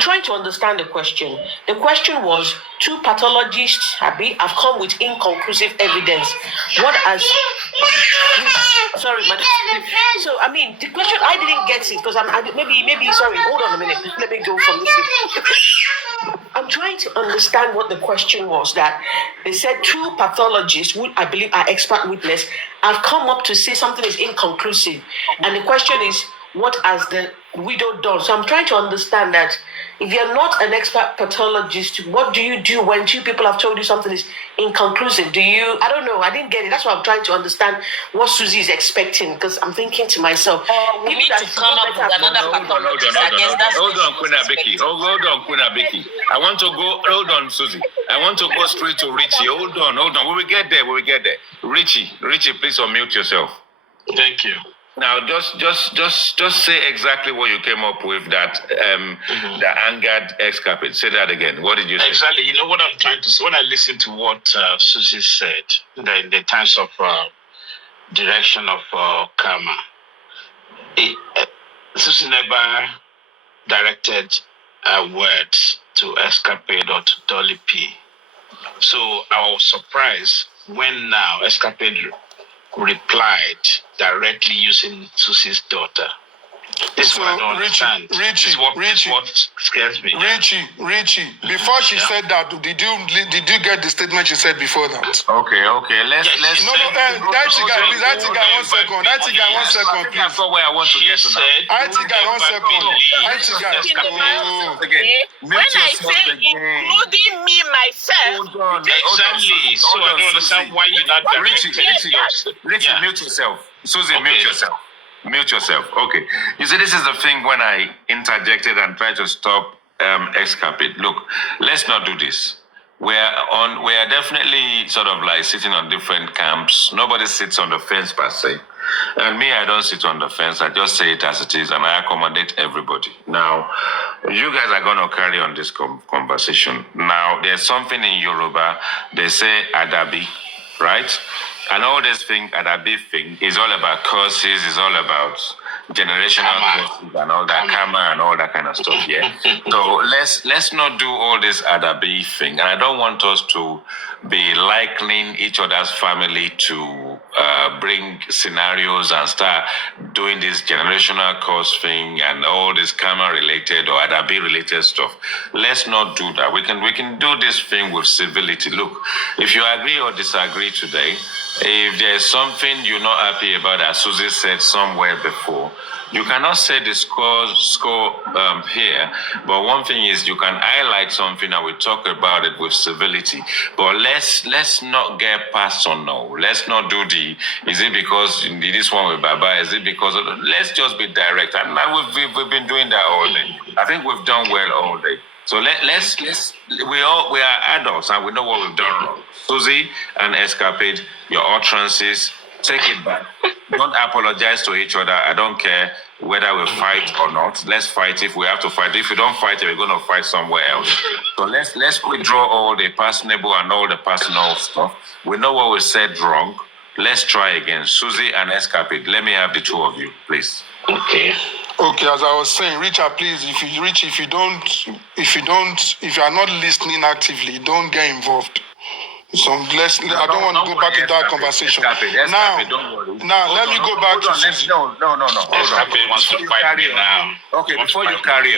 trying to understand the question. The question was, two pathologists have come with inconclusive evidence. What has... Sorry, madam. So, I mean, the question, I didn't get it because maybe, sorry, hold on a minute. Let me go from this. I'm trying to understand what the question was. That they said two pathologists, who I believe are expert witness, have come up to say something is inconclusive. And the question is, what has the widow done? So I'm trying to understand that if you're not an expert pathologist, what do you do when two people have told you something is inconclusive? I don't know, I didn't get it. That's why I'm trying to understand what Suzy is expecting, because I'm thinking to myself, we need to come up with another pathologist. Hold on, Queen Becky. I want to go, hold on, Suzy. I want to go straight to Richie. Hold on. We will get there. Richie, please unmute yourself. Thank you. Now, just say exactly what you came up with, that the angered Xcapade. Say that again. What did you say? Exactly. You know what I'm trying to say? When I listened to what Suzy said, in the terms of direction of karma, Suzy never directed words to Xcapade or to Dolly P. So I was surprised when now Xcapade replied directly using Suzy's daughter. This is what I don't understand. Richie, what scares me. Richie, before she said that, did you get the statement she said before that? Okay. Let's No, that guy, please. That guy, 1 second. That guy, 1 second, please. That's not where I want to get to now. That guy, 1 second. When I say including me myself, hold on. Exactly. So I don't understand why you're not Richie, mute yourself. Suzy, mute yourself. Mute yourself. Okay. You see, this is the thing when I interjected and tried to stop Xcapade. Look, let's not do this. We are definitely sort of like sitting on different camps. Nobody sits on the fence per se. And me, I don't sit on the fence. I just say it as it is, and I accommodate everybody. Now, you guys are going to carry on this conversation. Now, there's something in Yoruba. They say Adabi, right? And all this thing, Adabi thing, is all about curses, is all about generational curses and all that, karma and all that kind of stuff, yeah? So let's not do all this Adabi thing. And I don't want us to be likening each other's family to bring scenarios and start doing this generational curse thing and all this karma-related or Adabi-related stuff. Let's not do that. We can do this thing with civility. Look, if you agree or disagree today, if there's something you're not happy about, as Suzy said somewhere before, you cannot say the score here, but one thing is you can highlight something and we talk about it with civility. But let's not get past on no. Let's not do is it because this one with Baba, is it because of let's just be direct. And we've been doing that all day. I think we've done well all day. So we are adults and we know what we've done wrong. Suzy and Xcapade, your utterances, take it back. Don't apologize to each other. I don't care whether we fight or not. Let's fight if we have to fight. If we don't fight, we're going to fight somewhere else. So let's withdraw all the personable and all the personal stuff. We know what we said wrong. Let's try again. Suzy and Xcapade, let me have the two of you, please. Okay, as I was saying, Richard, please, if you are not listening actively, don't get involved. So I don't want to go back to that conversation. Now, let me go back to Suzy. No. Xcapade wants to fight me now. Okay, before you carry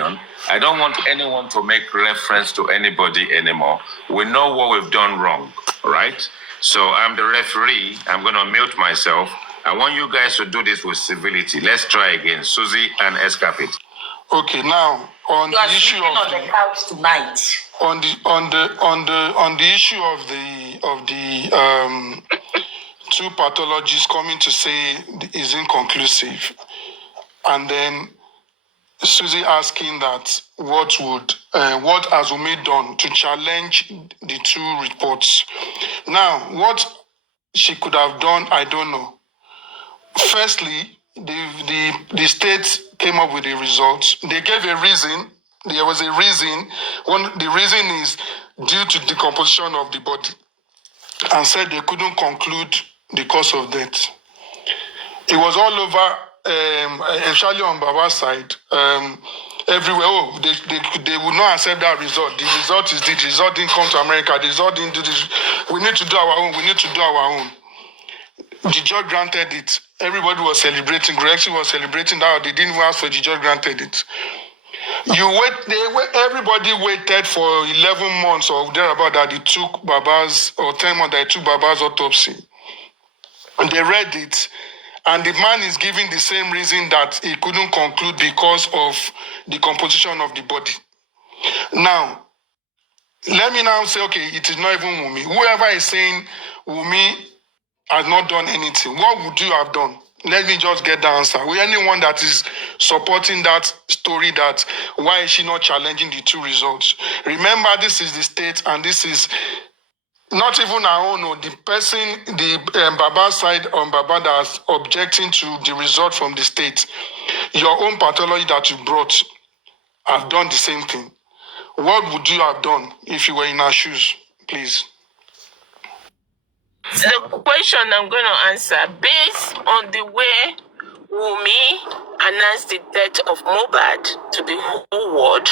on, I don't want anyone to make reference to anybody anymore. We know what we've done wrong, right? So I'm the referee. I'm going to mute myself. I want you guys to do this with civility. Let's try again. Suzy and Xcapade. Okay, now on the issue of on the couch tonight. On the issue of the two pathologists coming to say is inconclusive, and then Suzy asking that what has Umi done to challenge the two reports. Now, what she could have done, I don't know. Firstly, the state came up with the results. They gave a reason. There was a reason. The reason is due to decomposition of the body, and said they couldn't conclude the cause of death. It was all over, especially on Baba's side. everywhere. Oh, they will not accept that result. The result is the result didn't come to America. The result didn't do this. We need to do our own. We need to do our own. The judge granted it. Everybody was celebrating. Grexy was celebrating that they didn't even ask for the judge granted it. Everybody waited for 11 months or thereabout that it took Baba's, or 10 months that it took Baba's autopsy. And they read it. And the man is giving the same reason that he couldn't conclude because of the composition of the body. Now, let me now say, okay, it is not even Wumi. Whoever is saying Wumi has not done anything, what would you have done? Let me just get the answer. Anyone that is supporting that story, that why is she not challenging the two results? Remember, this is the state, and this is not even our own. The person, the Baba side on Baba that's objecting to the result from the state. Your own pathology that you brought have done the same thing. What would you have done if you were in our shoes, please? The question I'm going to answer, based on the way Wumi announced the death of Mohbad to the whole world,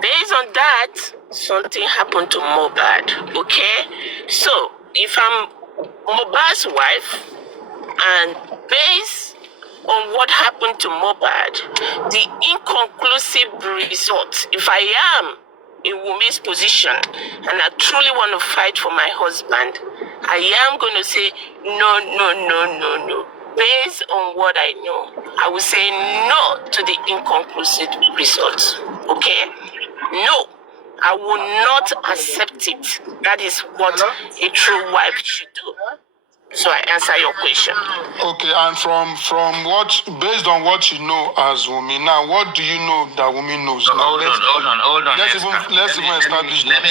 based on that, something happened to Mohbad, okay? So, if I'm Mohbad's wife, and based on what happened to Mohbad, the inconclusive result, if I am in Wumi's position and I truly want to fight for my husband, I am going to say no. Based on what I know, I will say no to the inconclusive results. Okay? No, I will not accept it. That is what a true wife should do. So I answer your question. Okay, and from what, based on what you know as Wumi, now what do you know that Wumi knows? So now, hold on. Let's even establish Let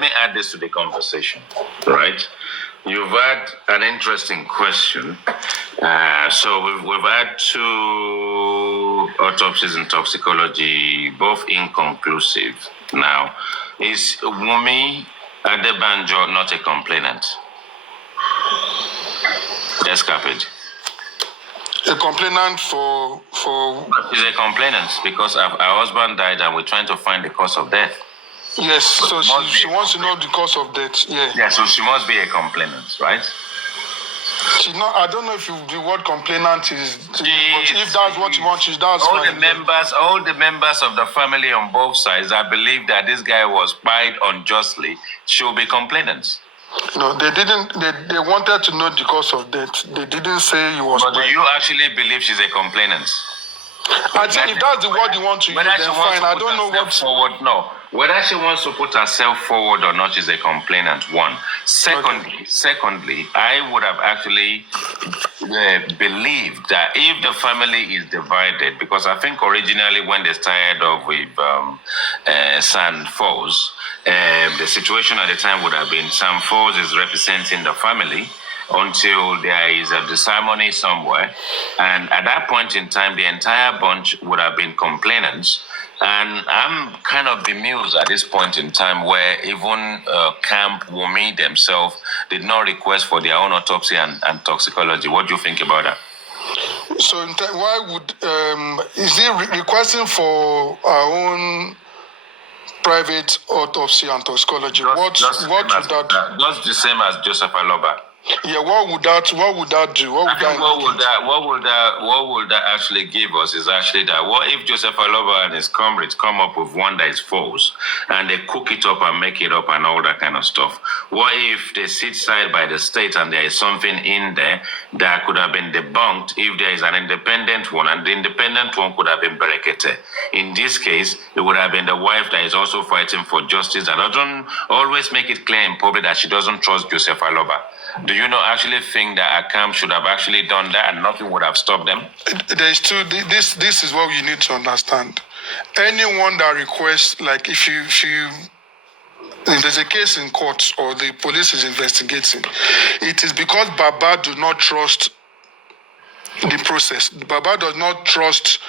me add this to the conversation, right? You've had an interesting question. So we've had two autopsies in toxicology, both inconclusive. Now, is Wumi Adebanjo not a complainant? Xcapade. A complainant for She's a complainant because her husband died and we're trying to find the cause of death. yes, so she wants to know the cause of death. Yeah, so she must be a complainant, right? She's not. I don't know if the word complainant is. But if that's what you want, that's all fine. All the members of the family on both sides that believe that this guy was fired unjustly should be complainants. No, they didn't. They wanted to know the cause of death. They didn't say he was. But do you actually believe she's a complainant? I think if that's the word you want to use, then fine. I don't know what. Forward, no. Whether she wants to put herself forward or not is a complainant, one. Secondly, I would have actually believed that if the family is divided, because I think originally when they started off with Sam Falls, the situation at the time would have been Sam Falls is representing the family until there is a ceremony somewhere. And at that point in time, the entire bunch would have been complainants. And I'm kind of bemused at this point in time where even Camp Wumi themselves did not request for their own autopsy and toxicology. What do you think about that? So why would, is he requesting for our own private autopsy and toxicology? What would that do? Just the same as Joseph Aloba. Yeah, what would that do? What would that actually give us is actually that what if Joseph Aloba and his comrades come up with one that is false and they cook it up and make it up and all that kind of stuff? What if they sit side by the state and there is something in there that could have been debunked if there is an independent one, and the independent one could have been Berekete? In this case, it would have been the wife that is also fighting for justice that doesn't always make it clear in public that she doesn't trust Joseph Aloba. Do you not actually think that Akam should have actually done that and nothing would have stopped them? There's two. This is what you need to understand. Anyone that requests, like if there's a case in court or the police is investigating, it is because Baba do not trust the process. Baba does not trust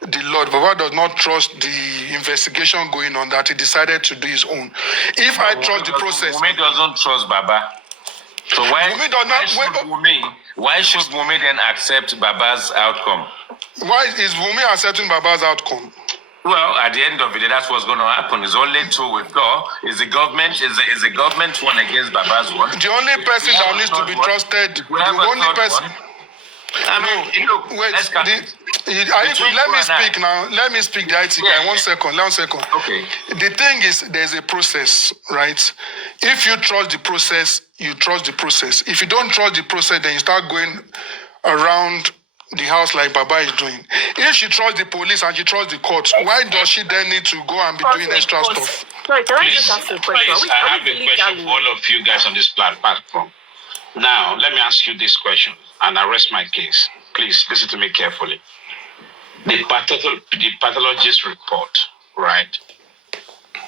the Lord. Baba does not trust the investigation going on, that he decided to do his own. If I trust the process, Wumi doesn't trust Baba. So why, Wunmi does not. why should Wunmi then accept Baba's outcome? Why is Wunmi accepting Baba's outcome? Well, at the end of it, that's what's going to happen. It's only to withdraw. Is the government one against Baba's one? The only person that needs to be trusted, the only person. I mean, look, wait. Let me speak. The IT guy. 1 second. 1 second. Okay. The thing is, there's a process, right? If you trust the process, you trust the process. If you don't trust the process, then you start going around the house like Baba is doing. If she trusts the police and she trusts the courts, why does she then need to go and be doing extra stuff? Sorry, can I just ask you a question? Please, I have a question for all of you guys on this platform. Now, let me ask you this question, and I rest my case. Please, listen to me carefully. The pathologist report, right?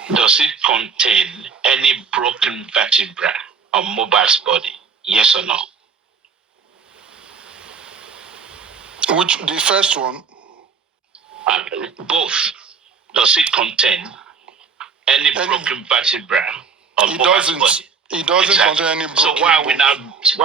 Does it contain any broken vertebra on Mobile's body? Yes or no? Which, the first one? Both. Does it contain any broken vertebra on Mobile's body? It doesn't contain any broken. So why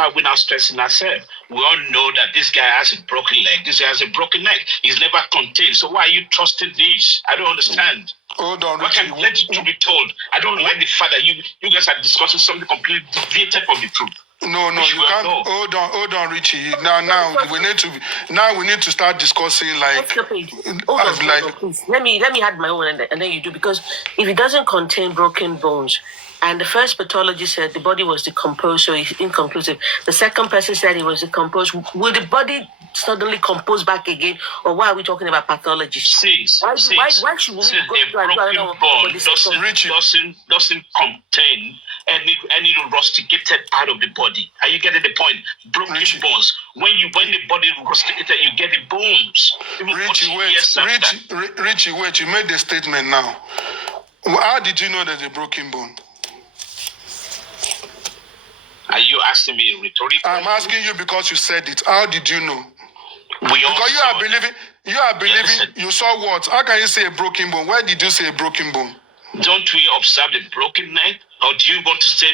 are we now stressing ourselves? We all know that this guy has a broken leg. This guy has a broken neck. He's never contained. So why are you trusting this? I don't understand. Hold on, Why can't let it to be told? I don't like the fact that you guys are discussing something completely deviated from the truth. No, you can't. Hold on, Richie. Now we need to start discussing like. Hold on, please. Let me add my own and then you do, because if it doesn't contain broken bones, and the first pathologist said the body was decomposed, so it's inconclusive. The second person said it was decomposed. Will the body suddenly compose back again, or why are we talking about pathology? Why should we go to broken bone doesn't contain any rusticated part of the body. Are you getting the point? Broken bones. When the body rusticated, you get the bones. Richie, wait. You made the statement now. How did you know there's a broken bone? Are you asking me rhetorically? I'm asking you because you said it. How did you know? Because you are believing. You saw what? How can you say a broken bone? Why did you say a broken bone? Don't we observe the broken neck? Or do you want to tell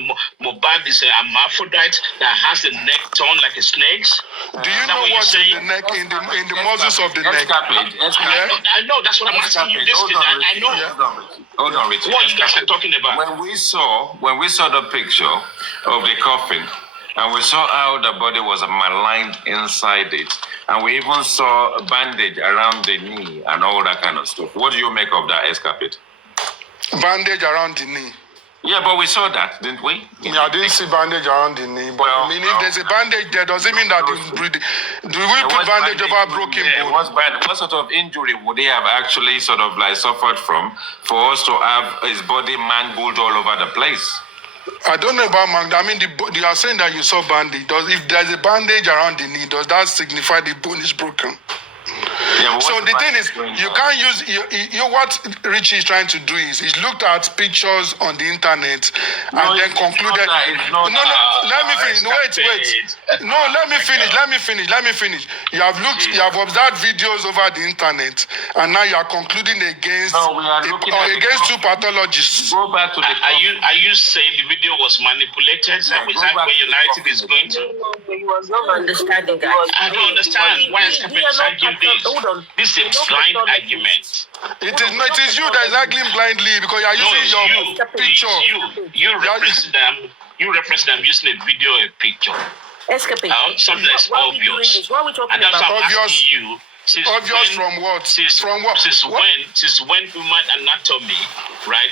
me Mohbad is an hermaphrodite that has the neck torn like a snake's? Do you know what's in the neck, in the muscles of the neck? I know, that's what I'm asking you. I know. Hold on, Richard. What you guys are talking about? When we saw the picture of the coffin, and we saw how the body was maligned inside it, and we even saw a bandage around the knee and all that kind of stuff. What do you make of that, Xcapade? Bandage around the knee. Yeah, but we saw that, didn't we? I didn't see bandage around the knee. But if there's a bandage there, does it mean that do we put bandage over broken bone? What sort of injury would he have actually sort of like suffered from for us to have his body mangled all over the place? I don't know about mangled. I mean, you are saying that you saw bandage. If there's a bandage around the knee, does that signify the bone is broken? Yeah, so the thing is, you can't use what Richie is trying to do is he's looked at pictures on the internet and then concluded. No, let me finish. Wait. No, let me finish. You have observed videos over the internet, and now you are concluding against two pathologists. Go back to the. Are you saying the video was manipulated? Is that where your narrative is going to? You was not understanding that. I don't understand why Xcapade is arguing this. This is a blind argument. It is you that is arguing blindly because you are using your picture. You reference them using a video or a picture. Xcapade. Something that's obvious. What are we talking and that's about? what I'm asking you. Obvious from what? Since when human anatomy, right,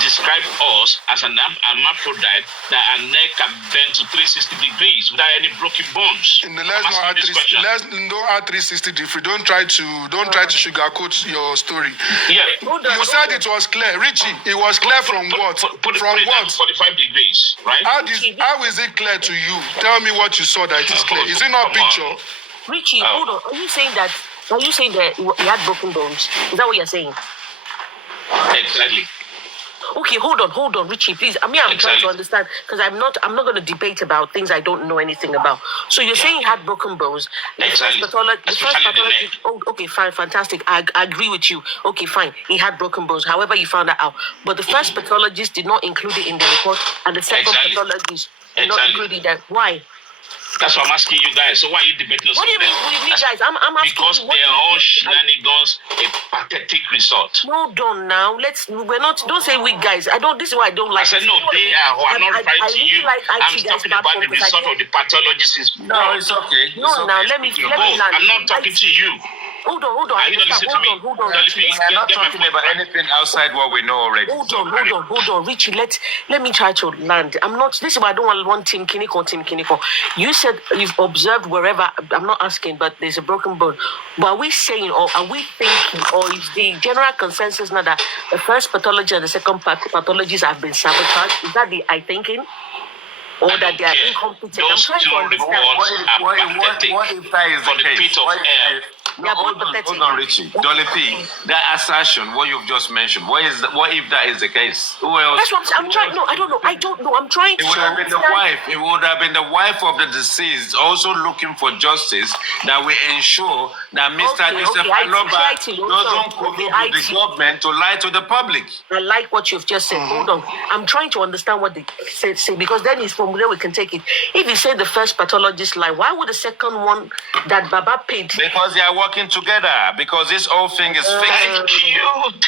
describe us as an hermaphrodite that our neck can bend to 360 degrees without any broken bones. Let's don't add 360 degrees. Don't try to sugarcoat your story. Yeah. You said it was clear, Richie. It was clear from what? From what? 45 degrees, right? How is it clear to you? Tell me what you saw that it is clear. Is it not a picture? Richie, hold on. Are you saying that he had broken bones? Is that what you're saying? Exactly. Okay, hold on, Richie, please. I'm trying to understand because I'm not going to debate about things I don't know anything about. So you're saying he had broken bones. The first pathologist. Oh, okay, fine, fantastic. I agree with you. Okay, fine. He had broken bones. However, you found that out. But the first pathologist did not include it in the report, and the second pathologist. not Exactly. including that. Why? That's what I'm asking you guys. So why are you debating us? What do you mean with me, guys? I'm asking Because you, what they do are you all think shenanigans, a pathetic result. No, don't now. We're not. Don't say we guys. I don't. This is why I don't like. I said no. They are. I'm not referring to really you. like IT I'm guys talking about platform the because I result of think- the pathologist. No, it's okay. No, It's now okay. let me Speak your let me mind. land. I'm not talking to you. Hold on. Are you not listening to me? Hold on. Dolly, Richie. please, We are not get my talking point about back. anything outside what we know already. Hold on, Richie. Let me try to land. I'm not. This is why I don't want one team Kiniko. You said you've observed wherever. I'm not asking, but there's a broken bone. But are we saying, or are we thinking, or is the general consensus now that the first pathology and the second pathologies have been sabotaged? Is that the thinking? Or I that don't they are care. incompetent? Those I'm trying to two understand. reports are pathetic. What if that is For the the case? pit of hell. No, hold on, Richie. Dolly P, that assertion, what you've just mentioned, what if that is the case? Who else? That's what I'm trying. No, I don't know. I'm trying It to would have been the understand. wife. It would have been the wife of the deceased also looking for justice that we ensure that Mr. Joseph Aloba doesn't collude with the government to lie to the public. I like what you've just said. Hold on. I'm trying to understand what they say because then it's from there we can take it. If you say the first pathologist lie, why would the second one that Baba paid? Because they are working together. Because this whole thing is fixed.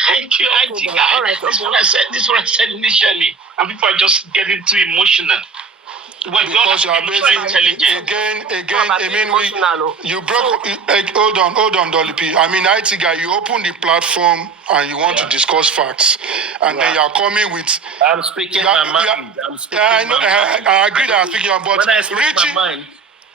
Thank you, IT guy. All right, This is what I said. This is what I said initially, and people are just getting too emotional. Well, Because you are basing intelligent. again. I mean, you broke. Hold on, Dolly P. I mean, IT guy, you open the platform and you want to discuss facts, and then you are coming with. I'm speaking my mind. I know. I agree that I'm speaking your mind, when I but speak Richie. my mind.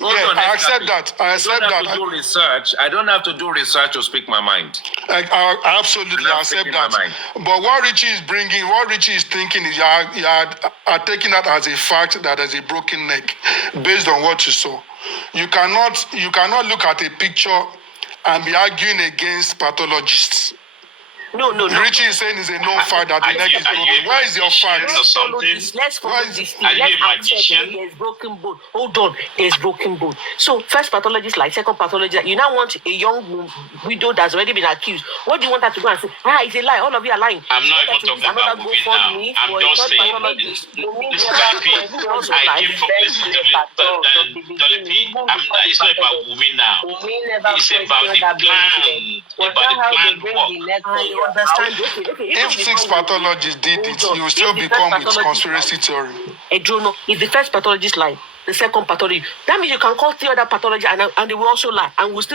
I accept that. I accept that. Do research. I don't have to do research to speak my mind. I absolutely accept that. But what Richie is bringing, what Richie is thinking is you are taking that as a fact that there's a broken neck based on what you saw. You cannot look at a picture and be arguing against pathologists. No. Richie is saying it's a known fact that the neck is broken. Where is your fact? Let's follow this thing. Are you a Let's magician? there's broken bone. Hold on, there's broken bone. So first pathologist like second pathologist, like, you now want a young widow that's already been accused. What do you want her to go and say? It's a lie. All of you are lying. I'm not even talking about moving now. I'm just saying. Listen, Dolly P. I came from Dolly P. It's not about moving now. It's about the plan. About the plan work. I understand. Okay. If 6 pathologists did it, you will still become with conspiracy theory. If the first pathologist lie, the second pathologist, that means you can call 3 other pathologists and they will also lie, and we'll still